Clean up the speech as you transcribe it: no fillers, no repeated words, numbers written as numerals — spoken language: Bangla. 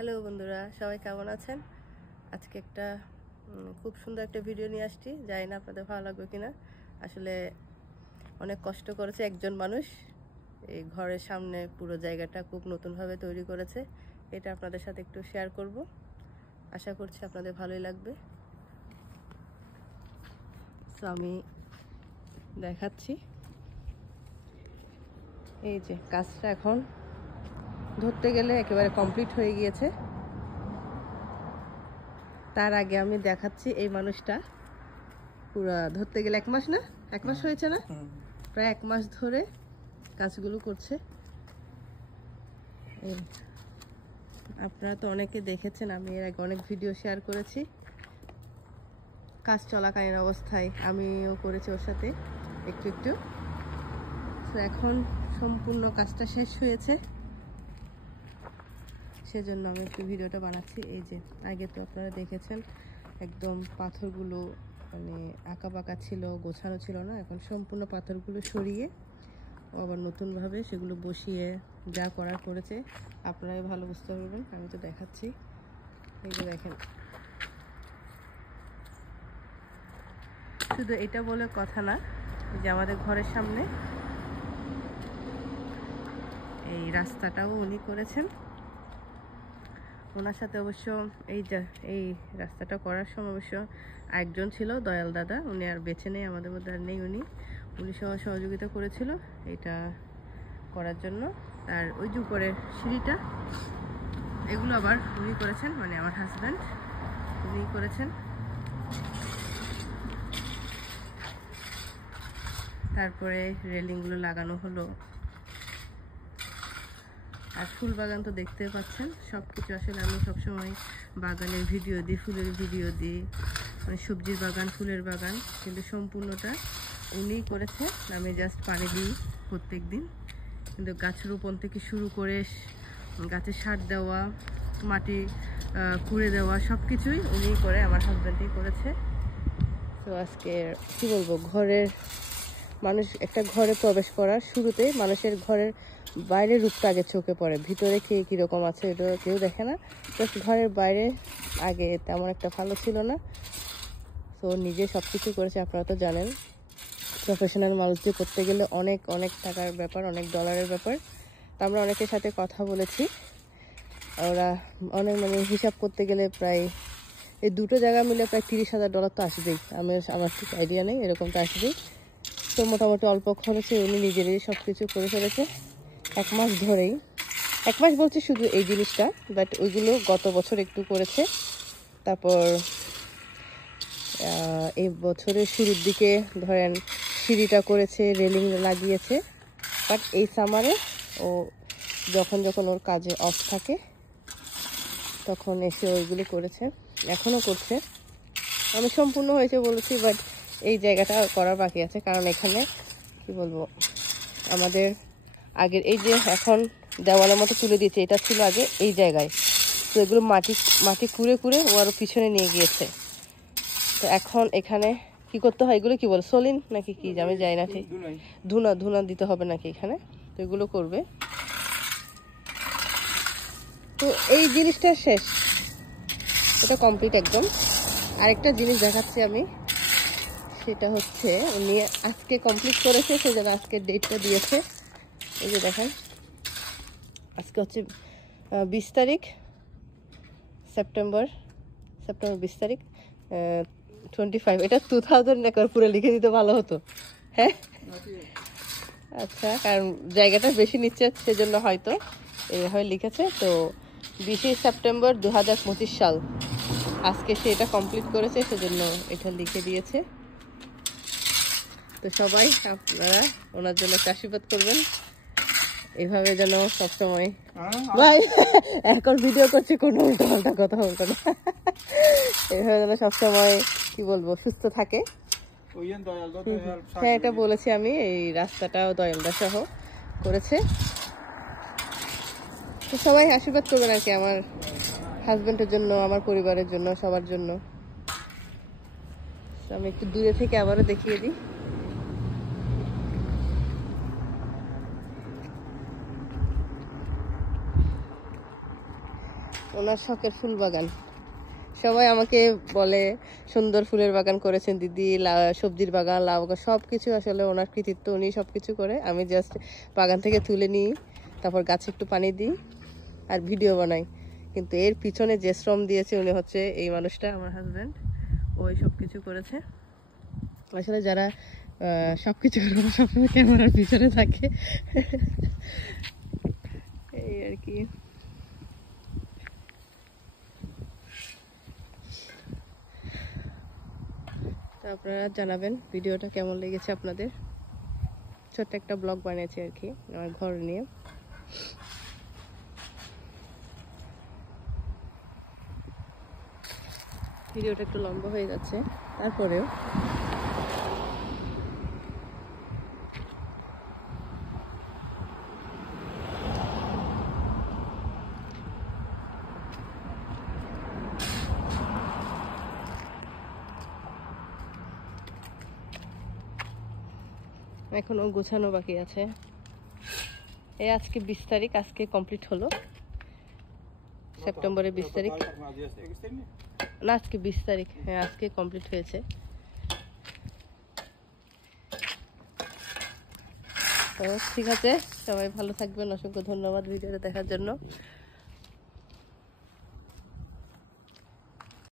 হ্যালো বন্ধুরা, সবাই কেমন আছেন? আজকে একটা খুব সুন্দর একটা ভিডিও নিয়ে আসছি। জানি না আপনাদের ভালো লাগবে কিনা। আসলে অনেক কষ্ট করেছে একজন মানুষ, এই ঘরের সামনে পুরো জায়গাটা খুব নতুনভাবে তৈরি করেছে। এটা আপনাদের সাথে একটু শেয়ার করব, আশা করছি আপনাদের ভালোই লাগবে। তো আমি দেখাচ্ছি, এই যে কাজটা এখন ধরতে গেলে একেবারে কমপ্লিট হয়ে গিয়েছে। তার আগে আমি দেখাচ্ছি এই মানুষটা পুরো ধরতে গেলে 1 মাস, না 1 মাস হয়েছে, না প্রায় 1 মাস ধরে কাজগুলো করছে। আপনারা তো অনেকে দেখেছেন, আমি এর আগে অনেক ভিডিও শেয়ার করেছি। কাজ চলাকালীন অবস্থায় আমিও করেছি ওর সাথে একটু একটু। তো এখন সম্পূর্ণ কাজটা শেষ হয়েছে, সেজন্য আমি একটু ভিডিওটা বানাচ্ছি। এই যে আগে তো আপনারা দেখেছেন একদম পাথরগুলো মানে আঁকা বাঁকা ছিল, গোছানো ছিল না। এখন সম্পূর্ণ পাথরগুলো সরিয়ে আবার নতুনভাবে সেগুলো বসিয়ে যা করার করেছে। আপনারাই ভালো বুঝতে পারবেন, আমি তো দেখাচ্ছি। এই যে দেখেন, শুধু এটা বলে কথা না, যে আমাদের ঘরের সামনে এই রাস্তাটাও উনি করেছেন। ওনার সাথে অবশ্য এই রাস্তাটা করার সময় অবশ্য একজন ছিল, দয়াল দাদা। উনি আর বেঁচে নেই, আমাদের মধ্যে আর নেই। উনি সহযোগিতা করেছিল এটা করার জন্য। আর ওই যে উপরের সিঁড়িটা, এগুলো আবার উনি করেছেন, মানে আমার হাজব্যান্ড উনি করেছেন। তারপরে রেলিংগুলো লাগানো হলো। আর ফুল বাগান তো দেখতে পাচ্ছেন। সব কিছু আসলে আমি সবসময় বাগানের ভিডিও দিই, ফুলের ভিডিও দিই, মানে সবজির বাগান, ফুলের বাগান, কিন্তু সম্পূর্ণটা উনিই করেছে। আমি জাস্ট পানি দিই প্রত্যেক দিন, কিন্তু গাছ রোপণ থেকে শুরু করে গাছে সার দেওয়া, মাটি কুড়ে দেওয়া, সব কিছুই উনিই করে, আমার হাজব্যান্ডই করেছে। তো আজকে কি বলবো, একটা ঘরে প্রবেশ করার শুরুতে মানুষের ঘরের বাইরের রূপটা আগে চোখে পড়ে, ভিতরে কে কীরকম আছে এটা কেউ দেখে না। জাস্ট ঘরের বাইরে আগে তেমন একটা ভালো ছিল না। তো নিজে সব কিছু করেছে। আপনারা তো জানেন, প্রফেশনাল মানুষ দিয়ে করতে গেলে অনেক অনেক টাকার ব্যাপার, অনেক ডলারের ব্যাপার। আমরা অনেকের সাথে কথা বলেছি, ওরা অনেক মানে হিসাব করতে গেলে প্রায় এই দুটো জায়গা মিলে প্রায় $30,000 তো আসবেই। আমার ঠিক আইডিয়া নেই, এরকম তো আসবেই। তো মোটামুটি অল্প খরচে উনি নিজেরই সব কিছু করে ফেলেছে 1 মাস ধরেই। 1 মাস বলছি শুধু এই জিনিসটা, বাট ওইগুলো গত বছর একটু করেছে। তারপর এই বছরের শুরুর দিকে ধরেন সিঁড়িটা করেছে, রেলিং লাগিয়েছে। বাট এই সামারে ও যখন ওর কাজে অফ থাকে তখন এসে ওইগুলো করেছে, এখনও করছে। আমি সম্পূর্ণ হয়েছে বলেছি, বাট এই জায়গাটা করার বাকি আছে। কারণ এখানে কি বলবো, আমাদের আগের এই যে এখন দেওয়ালের মতো তুলে দিয়েছে, এটা ছিল আগে এই জায়গায়। তো এগুলো মাটি কুড়ে কুড়ে ও আরও পিছনে নিয়ে গিয়েছে। তো এখন এখানে কি করতে হয়, এগুলো কি বলে সলিন নাকি কি আমি জানি না ঠিক, ধুনা দিতে হবে নাকি এখানে। তো এগুলো করবে। তো এই জিনিসটা শেষ, এটা কমপ্লিট একদম। আরেকটা জিনিস দেখাচ্ছি আমি, সেটা হচ্ছে উনি আজকে কমপ্লিট করেছে, সেজন্য আজকে ডেটটা দিয়েছে। এই যে দেখেন, আজকে হচ্ছে 20 তারিখ সেপ্টেম্বর 20 তারিখ 25। এটা 2000 একবার পুরো লিখে দিতে ভালো হতো। হ্যাঁ আচ্ছা, কারণ জায়গাটা বেশি নিচ্ছে সেজন্য হয়তো এইভাবে লিখেছে। তো 20 সেপ্টেম্বর 2025 সাল আজকে সে এটা কমপ্লিট করেছে, সেজন্য এটা লিখে দিয়েছে। তো সবাই আপনারা ওনার জন্য আশীর্বাদ করবেন, এইভাবে যেন সবসময় ভাই এখন ভিডিও করছে, কোনো উল্টা কথা বলতো না, এইভাবে যেন সবসময় কি বলবো সুস্থ থাকে। হ্যাঁ, এটা বলেছি আমি, এই রাস্তাটাও দয়ালদা সহ করেছে। তো সবাই আশীর্বাদ করবেন আর কি, আমার হাজবেন্ডের জন্য, আমার পরিবারের জন্য, সবার জন্য। আমি একটু দূরে থেকে আবারও দেখিয়ে দিই। ওনার শখের ফুল বাগান। সবাই আমাকে বলে সুন্দর ফুলের বাগান করেছেন দিদি, সবজির বাগান, লাউ বাগান, সব কিছু আসলে ওনার কৃতিত্ব। উনি সব কিছু করে, আমি জাস্ট বাগান থেকে তুলে নিই, তারপর গাছে একটু পানি দিই আর ভিডিও বানাই। কিন্তু এর পিছনে যে শ্রম দিয়েছে উনি হচ্ছে এই মানুষটা, আমার হাজব্যান্ড। ওই সব কিছু করেছে। আসলে যারা সব কিছু করে সবসময় ক্যামেরার পিছনে থাকে এই আর কি। তো আপনারা জানাবেন ভিডিওটা কেমন লেগেছে আপনাদের। ছোট্ট একটা ব্লগ বানিয়েছি আর কি আমার ঘর নিয়ে। ভিডিওটা একটু লম্বা হয়ে যাচ্ছে, তারপরেও এখনো গোছানো বাকি আছে। এই আজকে 20 তারিখ, আজকে কমপ্লিট হলো, সেপ্টেম্বরের 20 তারিখ না, আজকে 20 তারিখ। হ্যাঁ, আজকে কমপ্লিট হয়েছে। তো ঠিক আছে, সবাই ভালো থাকবেন। অসংখ্য ধন্যবাদ ভিডিওটা দেখার জন্য।